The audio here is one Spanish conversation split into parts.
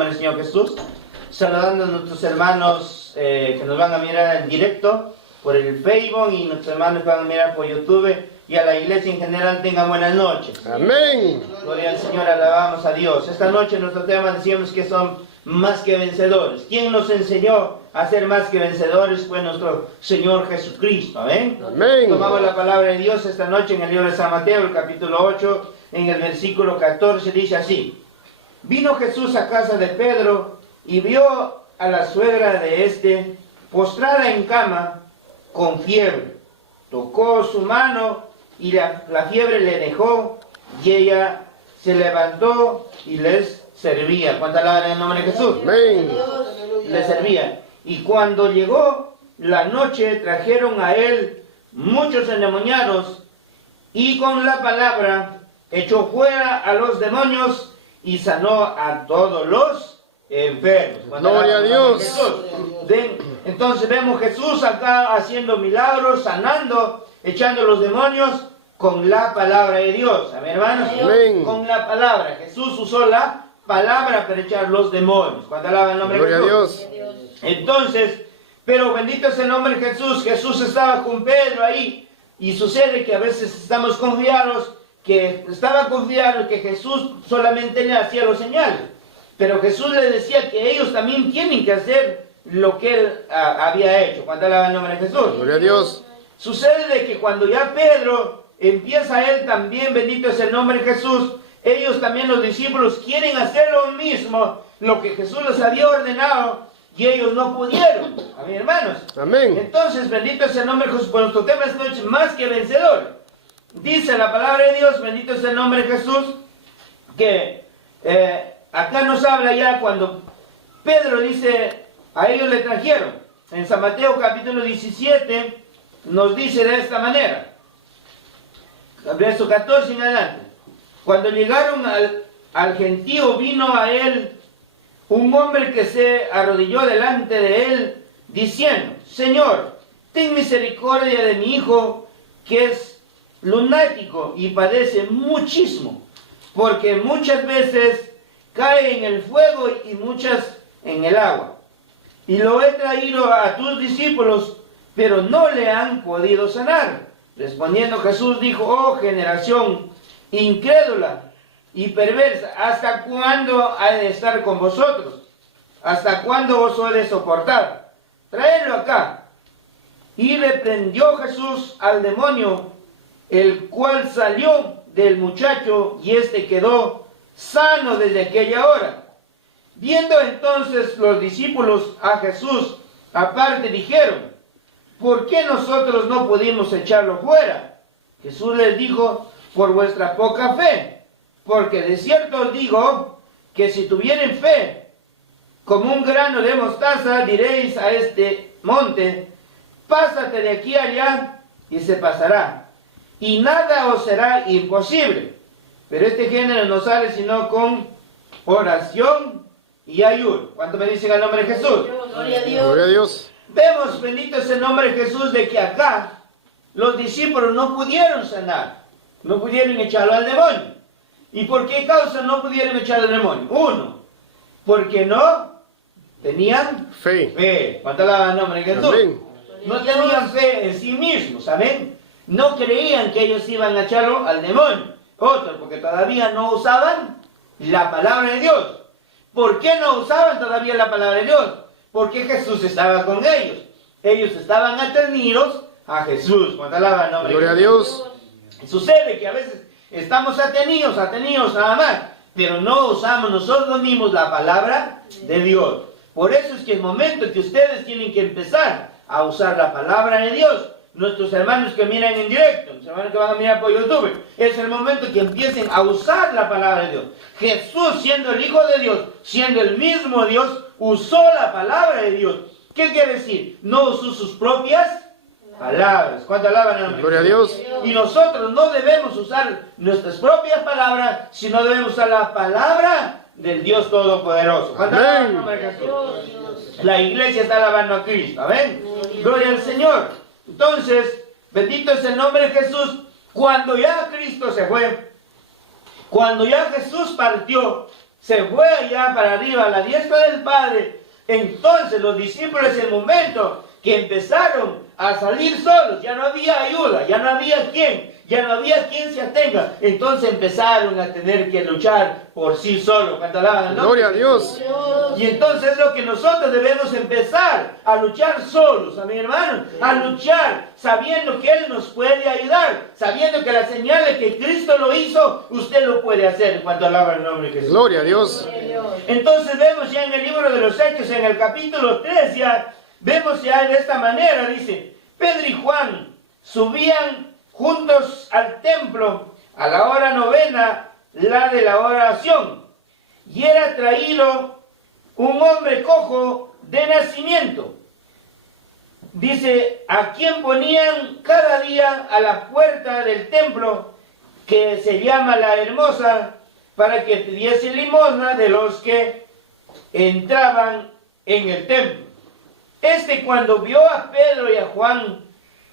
nombre del Señor Jesús. Saludando a nuestros hermanos que nos van a mirar en directo por el Facebook y nuestros hermanos que van a mirar por YouTube y a la iglesia en general. Tengan buenas noches. Amén. Gloria al Señor, alabamos a Dios. Esta noche nuestro tema decíamos que son más que vencedores. ¿Quién nos enseñó a ser más que vencedores? Fue nuestro Señor Jesucristo. Amén. Amén. Tomamos la palabra de Dios esta noche en el libro de San Mateo, el capítulo 8, en el versículo 14, dice así: Vino Jesús a casa de Pedro y vio a la suegra de éste postrada en cama con fiebre. Tocó su mano y la fiebre le dejó y ella se levantó y les servía. ¿Cuántas alaban en el nombre de Jesús? Amén. Les servía. Y cuando llegó la noche trajeron a él muchos endemoniados y con la palabra echó fuera a los demonios y sanó a todos los enfermos. Gloria a Dios. Entonces vemos Jesús acá haciendo milagros, sanando, echando los demonios con la palabra de Dios. Amén, hermanos. Amén. Con la palabra. Jesús usó la palabra para echar los demonios. Cuando alaba el nombre de Gloria a Jesús. Dios. Entonces, pero bendito es el nombre de Jesús. Jesús estaba con Pedro ahí. Y sucede que a veces estamos confiados, que Jesús solamente le hacía los señales. Pero Jesús le decía que ellos también tienen que hacer lo que él había hecho. Cuando alaba el nombre de Jesús. Gloria a Dios. Sucede de que cuando ya Pedro empieza él también, bendito es el nombre de Jesús, ellos también los discípulos quieren hacer lo mismo, lo que Jesús les había ordenado, y ellos no pudieron. Amén, hermanos. Amén. Entonces, bendito es el nombre de Jesús. Por nuestro tema esta noche, más que vencedor. Dice la palabra de Dios, bendito es el nombre de Jesús, que acá nos habla ya cuando Pedro dice, a ellos le trajeron. En San Mateo capítulo 17 nos dice de esta manera, verso 14 en adelante: Cuando llegaron al gentío, vino a él un hombre que se arrodilló delante de él, diciendo: Señor, ten misericordia de mi hijo, que es lunático y padece muchísimo, porque muchas veces cae en el fuego y muchas en el agua. Y lo he traído a tus discípulos, pero no le han podido sanar. Respondiendo Jesús dijo: Oh generación incrédula y perversa, ¿hasta cuándo ha de estar con vosotros? ¿Hasta cuándo os he de soportar? Traedlo acá. Y reprendió Jesús al demonio, el cual salió del muchacho, y éste quedó sano desde aquella hora. Viendo entonces los discípulos a Jesús aparte, dijeron: ¿por qué nosotros no pudimos echarlo fuera? Jesús les dijo: por vuestra poca fe. Porque de cierto os digo que si tuvieren fe como un grano de mostaza, diréis a este monte: pásate de aquí allá, y se pasará, y nada os será imposible. Pero este género no sale sino con oración y ayuno. ¿Cuánto me dicen el nombre de Jesús? Gloria a Dios. Gloria a Dios. Vemos, bendito es el nombre de Jesús, de que acá los discípulos no pudieron sanar, no pudieron echarlo al demonio. ¿Y por qué causa no pudieron echarlo al demonio? Uno, porque no tenían fe. ¿Cuánto alaban el nombre de Jesús? Amén. No tenían fe en sí mismos, amén. No creían que ellos iban a echarlo al demonio. Otro, porque todavía no usaban la palabra de Dios. ¿Por qué no usaban todavía la palabra de Dios? Porque Jesús estaba con ellos. Ellos estaban atenidos a Jesús. ¿Cuánto alaban el nombre de Gloria a Jesús? Dios. Sucede que a veces estamos atenidos nada más, pero no usamos nosotros mismos la palabra de Dios. Por eso es que el momento que ustedes tienen que empezar a usar la palabra de Dios, nuestros hermanos que miran en directo, los hermanos que van a mirar por YouTube, es el momento que empiecen a usar la palabra de Dios. Jesús, siendo el Hijo de Dios, siendo el mismo Dios, usó la palabra de Dios. ¿Qué quiere decir? No usó sus propias palabras. ¿Cuánto alaban el nombre? Gloria a Dios. Y nosotros no debemos usar nuestras propias palabras, sino debemos usar la palabra del Dios Todopoderoso. ¿Cuánto alaban el nombre de Jesús? La iglesia está alabando a Cristo. ¿Amén? Gloria al Señor. Entonces, bendito es el nombre de Jesús. Cuando ya Cristo se fue, cuando ya Jesús partió, se fue allá para arriba a la diestra del Padre. Entonces los discípulos, en el momento que empezaron a salir solos, ya no había ayuda, ya no había quien se atenga. Entonces empezaron a tener que luchar por sí solos. Gloria a Dios. Y entonces es lo que nosotros debemos empezar a luchar solos, a mi hermano, a luchar sabiendo que Él nos puede ayudar, sabiendo que las señales que Cristo lo hizo, usted lo puede hacer cuando alaba el nombre de Jesús. Gloria a Dios. Entonces vemos ya en el libro de los Hechos, en el capítulo 3, ya vemos ya de esta manera, dice, Pedro y Juan subían juntos al templo a la hora novena, la de la oración, y era traído un hombre cojo de nacimiento. Dice, a quien ponían cada día a la puerta del templo, que se llama la Hermosa, para que pidiese limosna de los que entraban en el templo. Cuando vio a Pedro y a Juan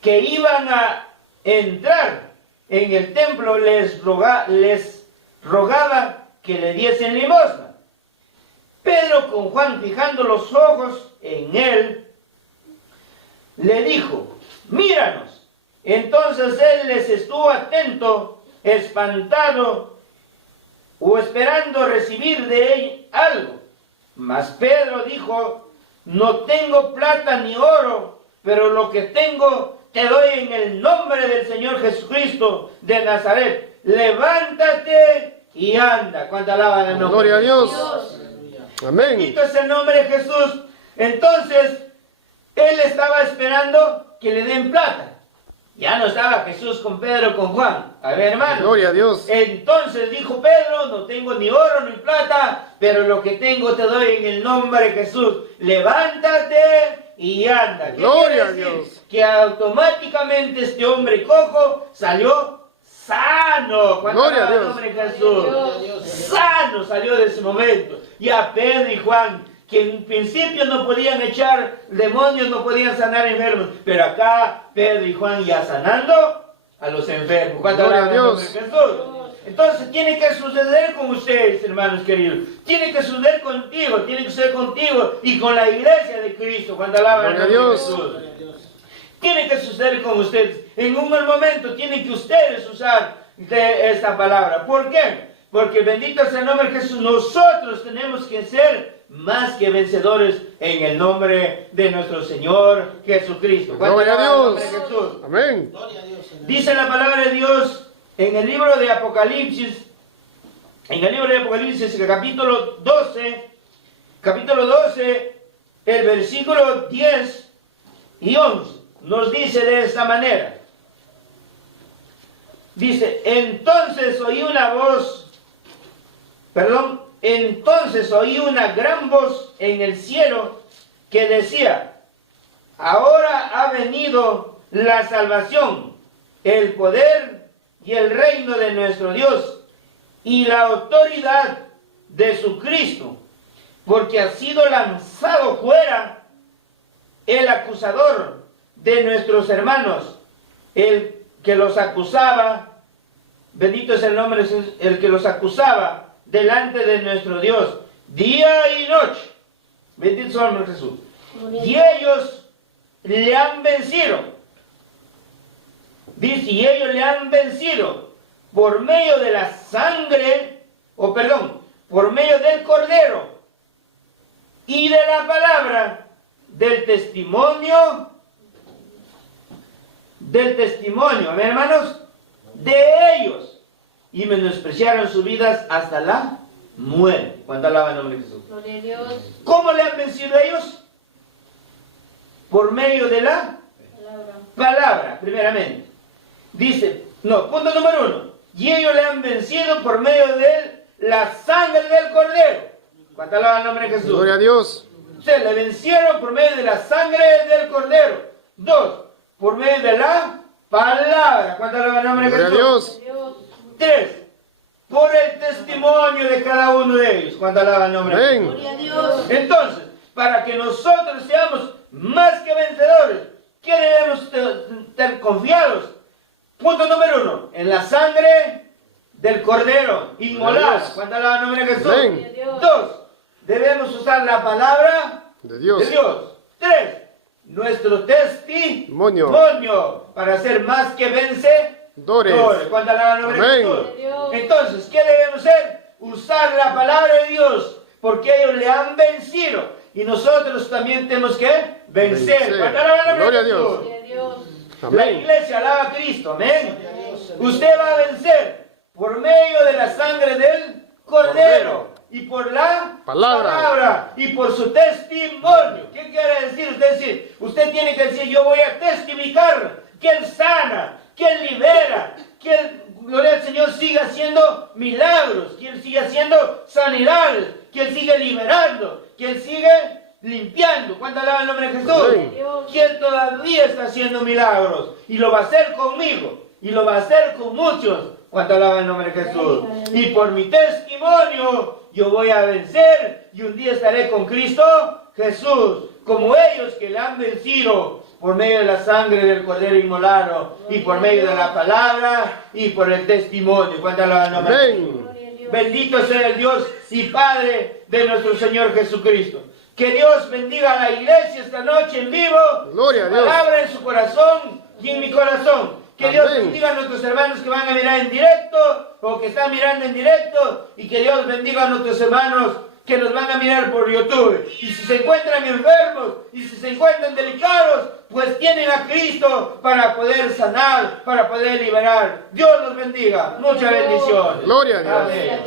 que iban a entrar en el templo, les rogaba que le diesen limosna. Pedro, con Juan fijando los ojos en él, le dijo, míranos. Entonces él les estuvo atento, espantado o esperando recibir de él algo. Mas Pedro dijo, no tengo plata ni oro, pero lo que tengo te doy en el nombre del Señor Jesucristo de Nazaret. Levántate y anda. ¿Cuánto alaban el nombre? Gloria a Dios. Amén. Bendito es el nombre de Jesús. Entonces, él estaba esperando que le den plata. Ya no estaba Jesús con Pedro, con Juan. A ver, hermano. Gloria a Dios. Entonces dijo Pedro, no tengo ni oro ni plata, pero lo que tengo te doy en el nombre de Jesús. Levántate y anda. ¿Qué Gloria a quiere decir? Dios. Que automáticamente este hombre cojo salió sano. Gloria a Dios. El nombre de Jesús. Sano salió de ese momento. Y a Pedro y Juan, que en principio no podían echar demonios, no podían sanar enfermos, pero acá Pedro y Juan ya sanando a los enfermos. Gloria a Dios. Entonces tiene que suceder con ustedes, hermanos queridos. Tiene que suceder contigo, tiene que suceder contigo y con la iglesia de Cristo cuando alaban a Dios. Tiene que suceder con ustedes. En un mal momento tienen que ustedes usar de esta palabra. ¿Por qué? Porque bendito sea el nombre de Jesús. Nosotros tenemos que ser más que vencedores en el nombre de nuestro Señor Jesucristo. Gloria a Dios. Amén. Dice la palabra de Dios en el libro de Apocalipsis, el capítulo 12, el versículo 10 y 11, nos dice de esta manera. Dice, entonces oí una gran voz en el cielo que decía, ahora ha venido la salvación, el poder y el reino de nuestro Dios y la autoridad de su Cristo, porque ha sido lanzado fuera el acusador de nuestros hermanos, el que los acusaba, bendito es el nombre, el que los acusaba delante de nuestro Dios, día y noche. Bendito es el nombre de Jesús. Y ellos le han vencido. Dice, y ellos le han vencido por medio de la sangre, por medio del Cordero y de la palabra del testimonio, amén, hermanos, de ellos, y menospreciaron sus vidas hasta la muerte. Cuando alaba el nombre de Jesús. Gloria a Dios. ¿Cómo le han vencido a ellos? Por medio de la palabra, primeramente. Dice, punto número 1. Y ellos le han vencido por medio de la sangre del Cordero. ¿Cuánto alaba el nombre de Jesús? Gloria a Dios. Le vencieron por medio de la sangre del Cordero. 2. Por medio de la palabra. ¿Cuánto alaba el nombre de Gloria a Jesús? Dios. 3. Por el testimonio de cada uno de ellos. ¿Cuánto alaba el nombre de Jesús? Amén. Gloria a Dios. Entonces, para que nosotros seamos más que vencedores, ¿qué debemos estar confiados? Punto número 1, en la sangre del Cordero inmolado. Dios. ¿Cuánto alaba el nombre de Jesús? Amén. 2. Debemos usar la palabra De Dios. de Dios. 3. Nuestro testimonio para ser más que vencedores. ¿Cuánto alaba el nombre de Amén. Jesús? Entonces, ¿qué debemos hacer? Usar la palabra de Dios, porque ellos le han vencido. Y nosotros también tenemos que vencer. ¿Cuánto alaba el nombre Gloria a de Dios. Jesús? La Amén. iglesia alaba a Cristo, amén. Usted va a vencer por medio de la sangre del Cordero y por la palabra y por su testimonio. ¿Qué quiere decir? Usted tiene que decir, yo voy a testificar que Él sana, que Él libera, que Él, gloria al Señor, sigue haciendo milagros, que Él sigue haciendo sanidad, que Él sigue liberando, que Él sigue limpiando. ¿Cuánto alaba el nombre de Jesús? Amén. Que Él todavía está haciendo milagros y lo va a hacer conmigo y lo va a hacer con muchos. ¿Cuánto alaba el nombre de Jesús? Y por mi testimonio yo voy a vencer y un día estaré con Cristo Jesús, como ellos que le han vencido por medio de la sangre del Cordero inmolado y por medio de la palabra y por el testimonio. ¿Cuánto alaba el nombre de Jesús? Amén. Bendito sea el Dios y Padre de nuestro Señor Jesucristo. Que Dios bendiga a la iglesia esta noche en vivo. Gloria a Su Dios. palabra en su corazón y en mi corazón. Que Dios Amén. bendiga a nuestros hermanos que van a mirar en directo o que están mirando en directo. Y que Dios bendiga a nuestros hermanos que nos van a mirar por YouTube. Y si se encuentran enfermos y si se encuentran delicados, pues tienen a Cristo para poder sanar, para poder liberar. Dios los bendiga. Muchas bendiciones. Gloria a Dios. Amén.